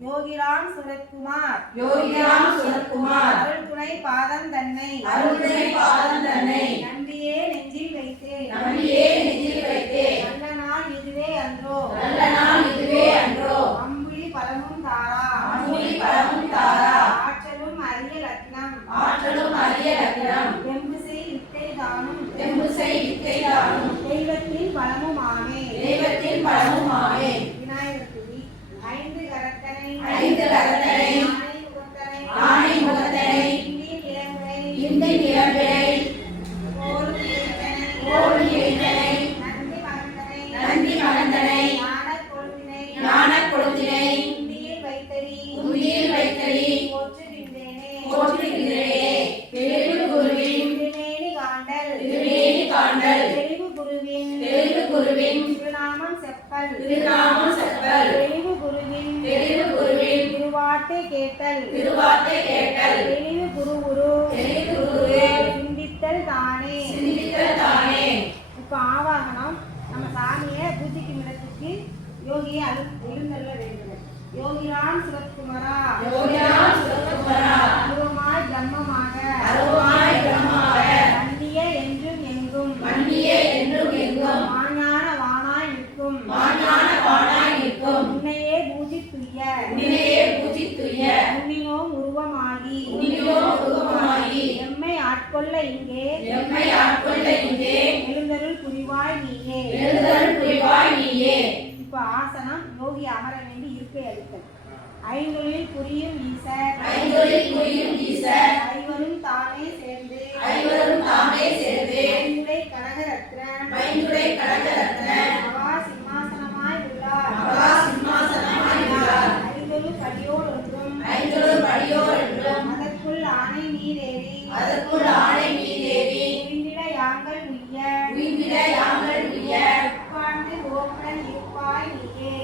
யோகிராம் சுரத்குமார் யோகிராம் சுரத்குமார் அருள் துணை பாதம் தன்னை நம்பியே நெஞ்சில் வைத்தே நல்ல நாள் இதுவே அன்றோ அம்புலி பலமும் தாரா ஆற்றலும் அரிய லக்னம் எம்புசை வித்தை தானும் தெய்வத்தின் பலமுமாமே விநாயகர் துதி ஐந்து கரத்தனை ஆணை முகத்தனை இந்தி நிலம்பினை ஓடு இறைத்தனை நந்தி மகந்தனை ஞானக் கொழுந்தினை உந்தியில் வைத்தடி போற்றுகின்றேனே தெளிவு குருவின் திருநாமம் செப்பல் தெளிவு குருவின் திருவாட்டை கேட்டல் தெளிவு குரு சிந்தித்தல் தானே. இப்ப ஆவாகனம் நம்ம சாமியை பூஜைக்கும் இடத்துக்கு யோகியை எழுந்தள்ள வேண்டும். யோகிராம் சுரத்குமாரா அருவமாய் பிரம்மமாக மன்னிய என்றும் எங்கும் மாஞான வானாய் நிற்கும் உன்னையே பூஜித்துய்ய உன்னினோம் உருவமாகி எம்மை ஆட்கொள்ள இங்கே எழுந்தருள் புரிவாய் நீயே. இப்ப ஆசனம் யோகி அமர வேண்டி இருக்கை அளித்தல். ஐந்தொழில் புரியும் ஈசர் ஐவரும் தாமே சேர்ந்து ஐந்துடை கனகரத்ன அவா சிம்மாசனமாய் உள்ளார் ஐந்தொரு படியோடொன்றும் அதற்குள் ஆணை நீரேறி உயிந்திட யாங்கள் உய்ய உட்கார்ந்து ஓப்புடன் இருப்பாய் நீயே.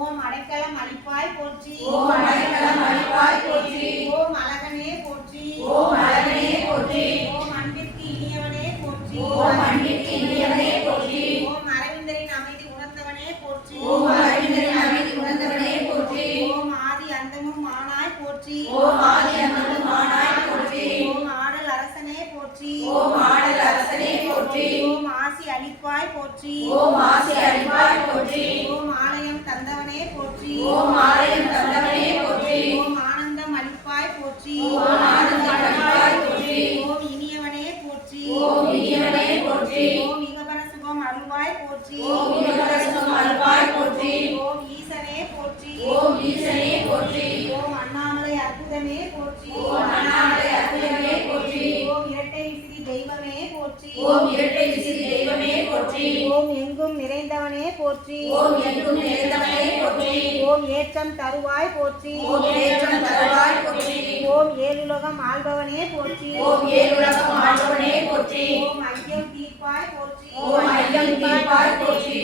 ஓம் அடைக்கலம் அளிப்பாய் போற்றி. ஓம் அழகனே போற்றி. போற்றி. ஓம் இனியவனே போற்றி. ஓம் இகபர சுகம் அருள்வாய் போற்றி. ஓம் ஈசனே போற்றி. ஓம் அண்ணாமலை அற்புதமே போற்றி. ஓம் இரட்டை விசிறி தெய்வமே போற்றி. ஓம் எங்கும் நிறைந்தவனே போற்றி. ஓம் ஏற்றம் தருவாய் போற்றி. ஓம் ஏழுலகம் ஆள்பவனே போற்றி. ஓம் ஐயம் தீர்ப்பாய் போற்றி.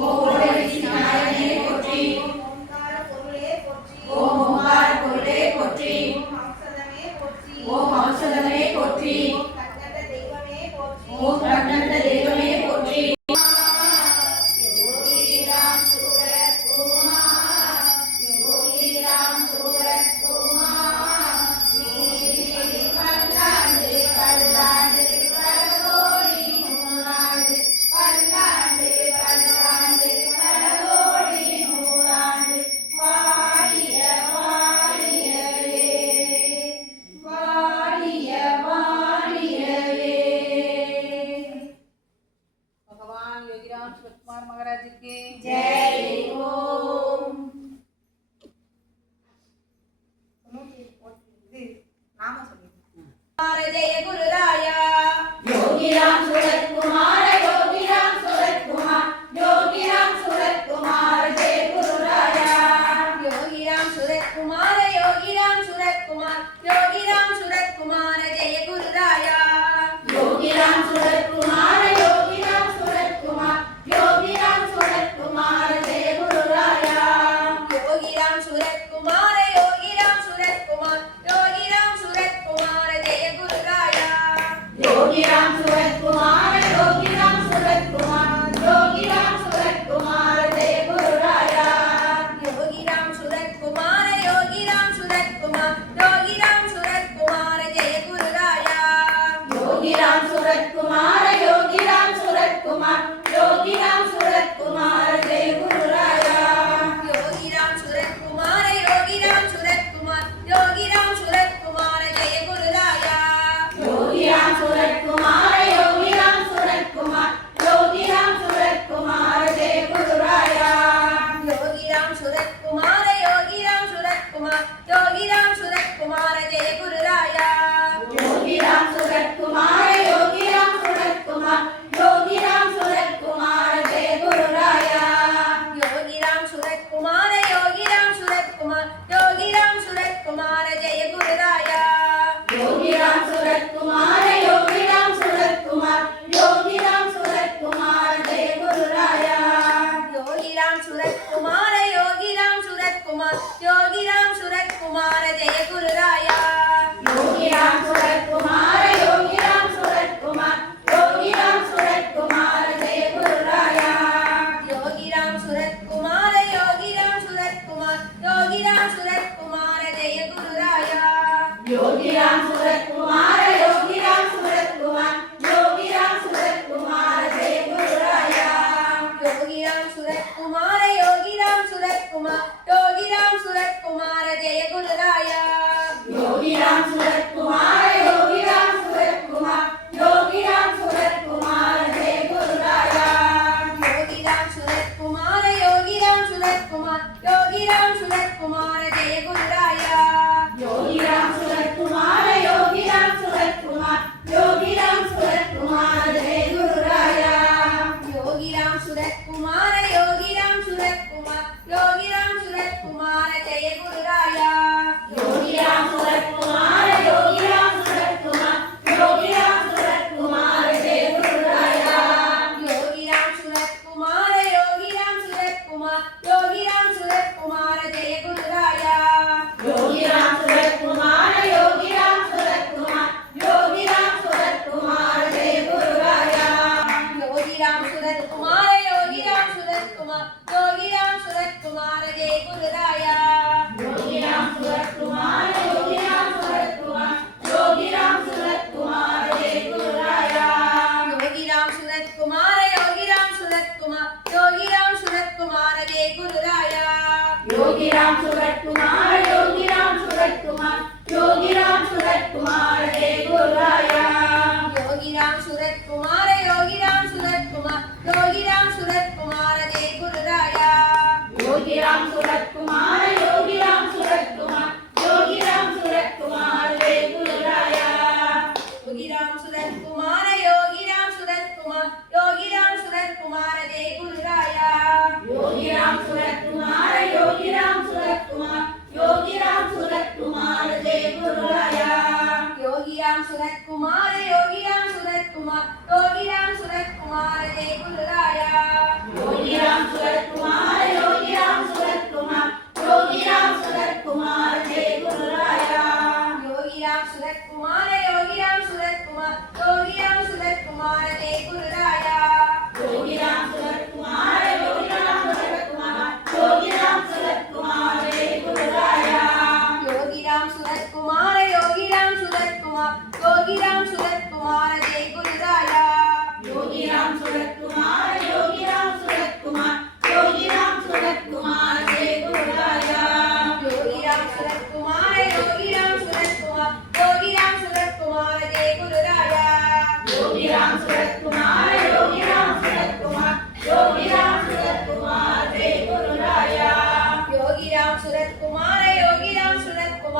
ஓம் ஓலை விசிறி நாயகனே போற்றி. ஓம் ஓங்கார பொருளே போற்றி. ஓம் ஔஷதமே போற்றி. ஓம் கண்கண்ட தெய்வமே போற்றி. महाराज की जय ओम। जय गुरुराया योगीराम सूरत कुमार योगीराम सूरत कुमार योगीराम सूरत कुमार जय गुरुराया योगीराम सूरत कुमार योगीराम सूरत कुमार योगीराम सूरत कुमार जय गुरुराया योगीराम सूरत कुमार योगीराम सूरत कुमार योगीराम सूरत कुमार जय गुरुराया योगीराम सूरत कुमार योगीराम सूरत कुमार योगीराम सूरत कुमार जय गुरुराया योगीराम सूरत कुमार योगीराम सूरत कुमार योगीराम सूरत कुमार जय गुरुराया योगीराम सूरत कुमार योगीराम सूरत कुमार योगीराम सूरत कुमार जय गुरुराया योगीराम सूरत कुमार योगीराम सूरत कुमार योगीराम सूरत कुमार जय गुरुराया योगीराम सूरत कुमार योगीराम सूरत कुमार योगीराम सूरत कुमार जय गुरुराया योगीराम सूरत कुमार योगीराम सूरत कुमार योगीराम सूरत कुमार जय गुरुराया योगीराम सूरत कुमार योगीराम सूरत कुमार योगीराम सूरत कुमार जय गुरुराया योगीराम सूरत कुमार योगीराम सूरत कुमार योगीराम सूरत कुमार जय गुरुराया योगीराम सूरत कुमार योगीराम सूरत कुमार योगीराम सूरत कुमार जय गुरुराया योगीराम सूरत कुमार योगीराम सूरत कुमार योगीराम सूरत कुमार जय गुरुराया योगीराम सूरत कुमार योगीराम सूरत कुमार योगीराम सूरत कुमार जय गुरुराया योगीराम सूरत कुमार योगीराम सूरत कुमार योगीराम सूरत कुमार जय गुरुराया योगीराम सूरत कुमार योगीराम सूरत कुमार योगीराम सूरत कुमार जय गुरुराया योगीराम सूरत कुमार योगीराम सूरत कुमार योगीराम सूरत कुमार जय गुरुराया योगीराम सूरत कुमार योगीराम सूरत कुमार योगीराम सूरत कुमार जय गुरुराया योगीराम सूरत कुमार योगीराम सूरत कुमार योगीराम सूरत कुमार जय गुरुराया योगीराम सूरत कुमार योगीराम सूरत कुमार योगीराम सूरत कुमार जय गुरुराया योगीराम सूरत कुमार योगीराम सूरत कुमार योगीराम सूरत कुमार जय गुरुराया योगीराम सूरत कुमार योगीराम सूरत कुमार योगीराम सूरत कुमार जय गुरुराया योगीराम सूरत कुमार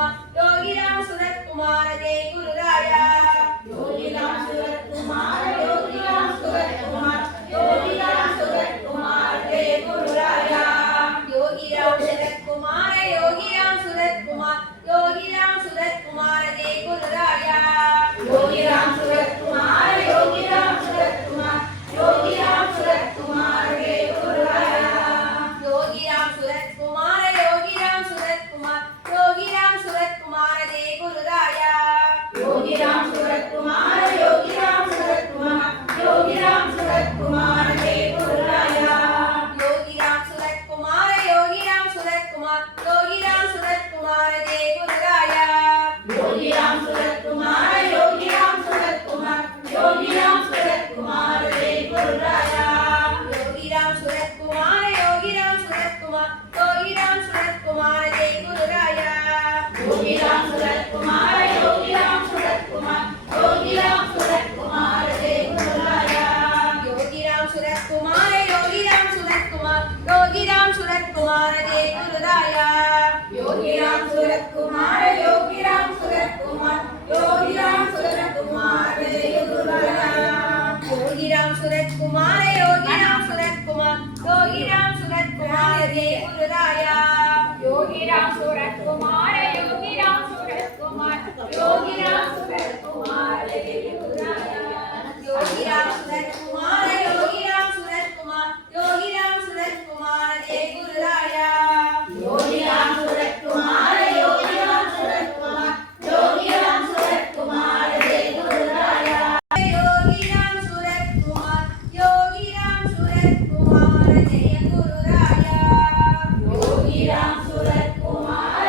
कुमार योगी राम सूरत कुमार जय गुरु राया योगी राम सूरत कुमार योगी राम सूरत कुमार योगी राम सूरत कुमार जय गुरु राया योगी राम सूरत कुमार योगी राम सूरत कुमार योगी राम सूरत कुमार जय गुरु राया योगी राम सूरत कुमार योगी राम सूरत कुमार योगी राम सूरत कुमार जय गुरु राया योगी राम सूरत कुमार योगी राम सूरत कुमार योगी राम सूरत कुमार जय गुरु राया योगी राम सूरत कुमार योगी राम सूरत कुमार योगी राम सूरत कुमार जय गुरु राया योगी राम सूरत कुमार योगी राम सूरत कुमार योगी राम सूरत कुमार जय गुरु राया योगी राम सूरत कुमार योगी राम सूरत कुमार योगी राम सूरत कुमार जय गुरु राया योगी राम सूरत कुमार योगी राम सूरत कुमार योगी राम सूरत कुमार जय गुरु राया योगी राम सूरत कुमार योगी राम सूरत कुमार योगी राम सूरत कुमार जय गुरु राया योगी राम सूरत कुमार योगी राम सूरत कुमार योगी राम सूरत कुमार जय गुरु राया योगी राम सूरत कुमार योगी राम सूरत कुमार योगी राम सूरत कुमार जय गुरु राया योगी राम सूरत कुमार योगी राम सूरत कुमार योगी राम सूरत कुमार जय गुरु राया योगी राम सूरत कुमार योगी राम सूरत कुमार योगी राम सूरत कुमार जय गुरु राया योगी राम सूरत कुमार योगी राम सूरत कुमार योगी राम सूरत कुमार जय गुरु राया योगी राम सूरत कुमार योगी राम सूरत कुमार योगी राम सूरत कुमार जय गुरु राया योगी राम सूरत कुमार योगी राम सूरत कुमार जय गुरु राया योगी राम सूरत कुमार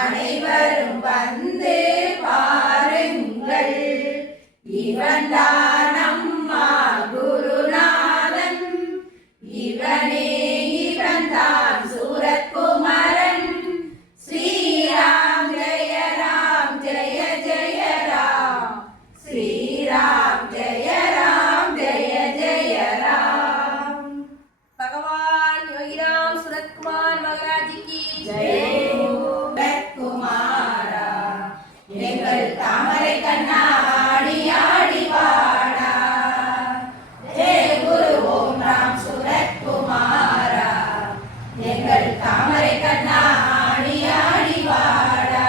அனைவரும் வந்து பாருங்கள். இவன்தான் அம்மா குருநாதன், இவன்தான் சூரத்குமரன். ஸ்ரீராம் ஜெய ராம் ஜெய ஜெய ராம், ஸ்ரீராம் ஜெய ராம் ஜெய ஜெய ராம். भगवान योगीराम सूरत कुमार महाराज की ஜெய குமாரா, எங்கள் தாமரை கண்ணா ஆடி ஆடி வாடா. ஜெய குரு ஓம் ராம் சூரத் குமாரா, எங்கள் தாமரை கண்ணா ஆடி ஆடி வாடா.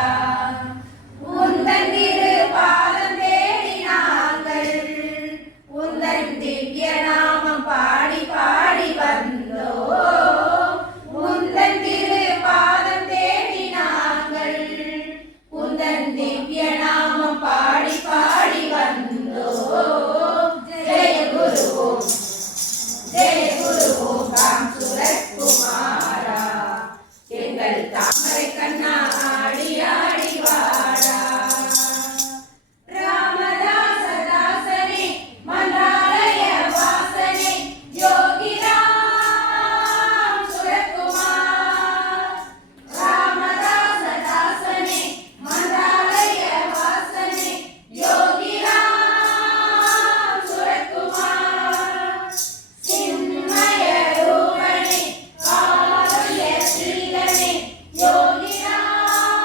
உந்தன் திரு பாதம் தேடி நாங்கள் உந்தன் திவ்ய நாமம் பாடி பாடி வந்தோம். உந்தன் திரு பாதம் தேடி நாங்கள் உந்தன் திவ்ய நாமம் பாடி பாடி வந்தோம். ஜெய குரு ஓம், ஜெய குரு ஓம் ராம் சூரத் குமாரா, எங்கள் தாமரை கண்ணா ஆடி ஆடி வாடா. ராமதாச தாசனே மன்றாலய வாசனே யோகிராம் சூரத் குமார். ராமதாச தாசனே மன்றாலய வாசனே யோகிராம் சூரத் குமார். சின்மய ரூபனே காவல்ய ஸ்ரீலனே யோகிராம்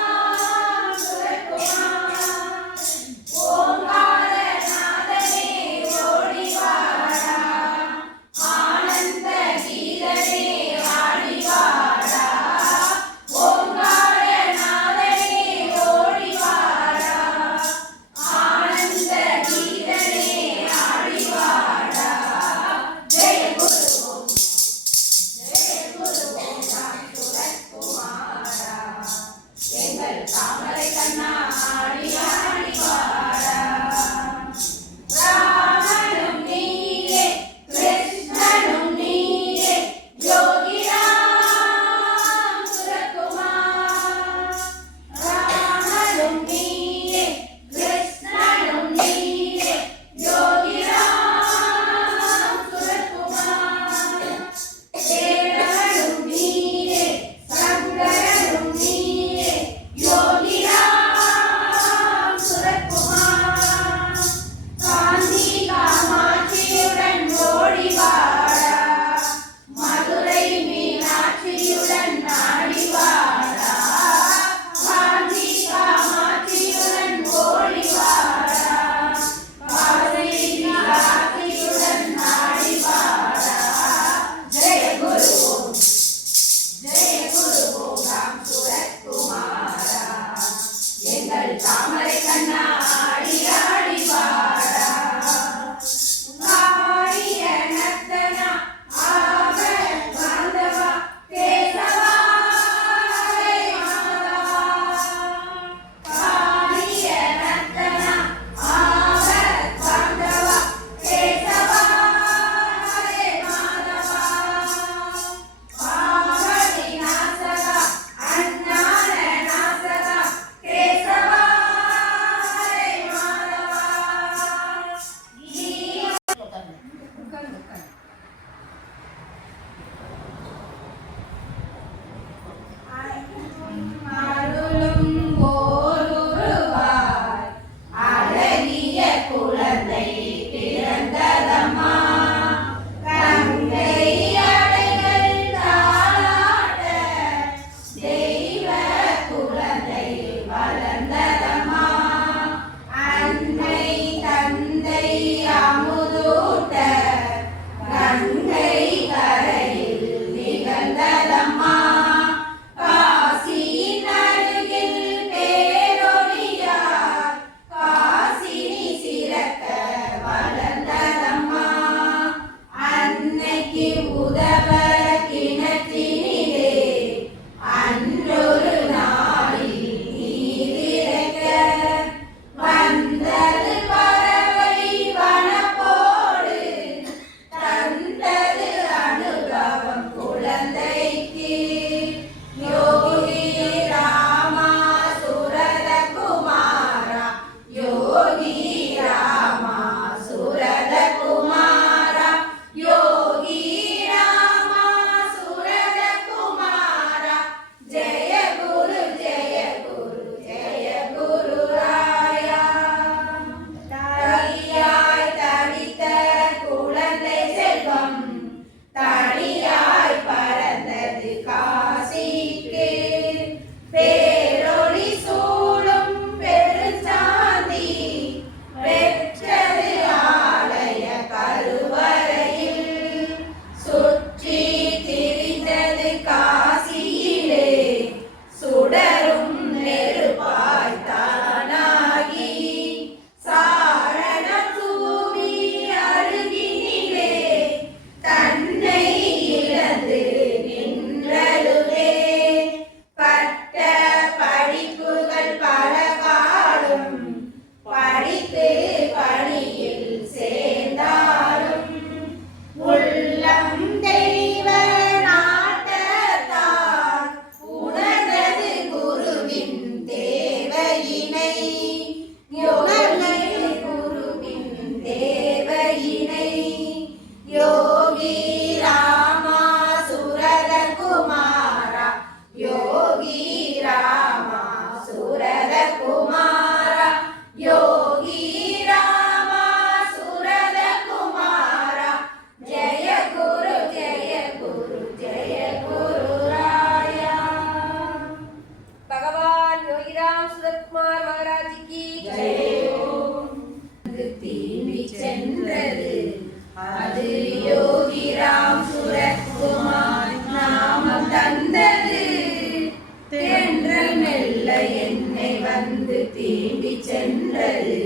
மெல்ல என்னை வந்து தீண்டி சென்றது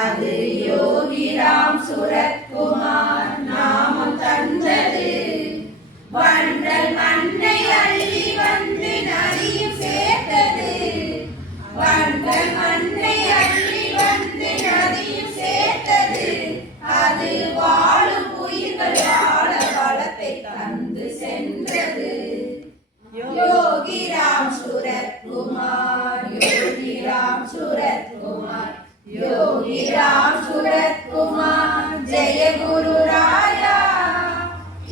அது யோகிராம் சுரத்குமார் நாமம் தந்தது வண்டல் மண்ணை அள்ளி வந்து நதியும் சேர்த்தது வண்டல் மண்ணை அள்ளி வந்து நதியும் சேர்த்தது அது வாழும் உயிர்கள் வாழ வளத்தை தந்து சென்றது யோகிராம் சுரத்குமார் யோகிராம் சுரத்குமார் யோகிராம் சுரத்குமார் ஜெய குரு ராயா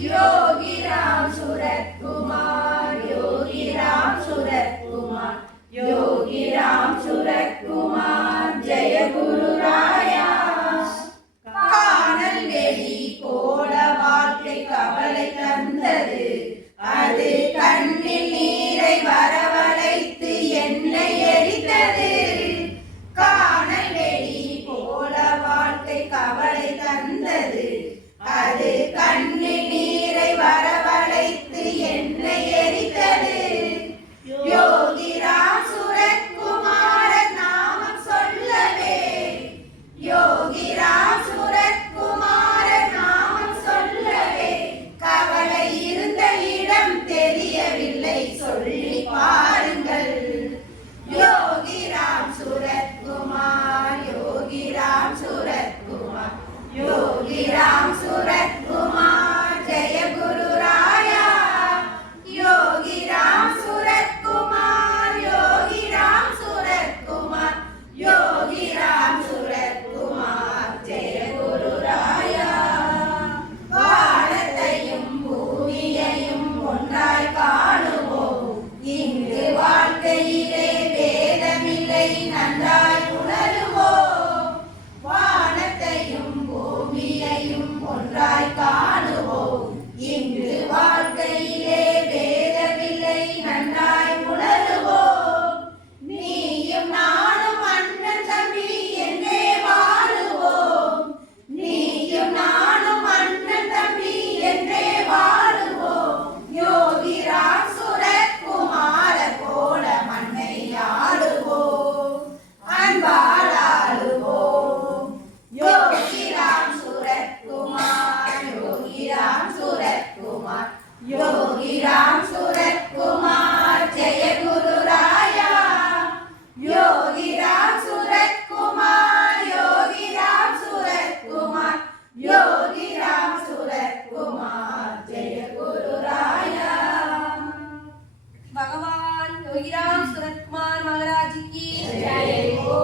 யோகிராம் சுரத்குமார் யோகிராம் சுரத்குமார் யோகிராம் சுரத்குமார் ஜெய குரு ராயா காணல் வெளி போல வாழ்க்கை கவலை தந்தது அது கண்ணில் நீரை வரவழைத்து என்னை எரித்தது காணல் வெளி போல வாழ்க்கை கவலை தந்தது அது கண்ணில் நீரை வரவழைத்து என்னை எரித்தது யோகிராம் சுரத்குமார நாமம் சொல்லவே யோகிராம் சுரத்குமார நாமம் சொல்லவே கவலை இருந்த இடம் தெரியவில்லை சொல்லி பாருங்கள் யோகிராம் சுரத்குமார் யோகிராம் சுரத்குமார் யோகிராம் சுரத்குமார் ஜெய குரு ராயா யோகிராம் சுரத்குமார் யோகிராம் சுரத்குமார் யோகிராம் சுரத்குமார் ஜெய குரு ராயா வானத்தையும் பூமியையும் ஒன்றாய் காணுவோம் இங்கு வாழ்க்கையிலே வேதமில்லை நன்றாய் உணருவோம் வானத்தையும் பூமியையும் ஒன்றாய் காணுவோம் இங்கு வாழ்க்கையிலே வேதமில்லை நன்றாய் உணருவோம் நீயும் நானும் அண்ணன் தம்பி என்றே வாழுவோம் நீயும் நானும் அண்ணன் தம்பி என்றே வாழுவோம் யோகிராம் சுரத்குமார போல மண்ணை ஆளுவோம் அன்பால் ஆளுவோம் யோகிராம் சுரத்குமார் யோகிராம் சுரத்குமார் யோகிராம் சுரத்குமார் ஜெய குரு ராயா யோகிராம் சுரத்குமார் யோகிராம் சுரத்குமார் யோகிராம் சுரத்குமார் ஜெய குரு ராயா भगवान योगीराम सूरत कुमार महाराज की जय हो।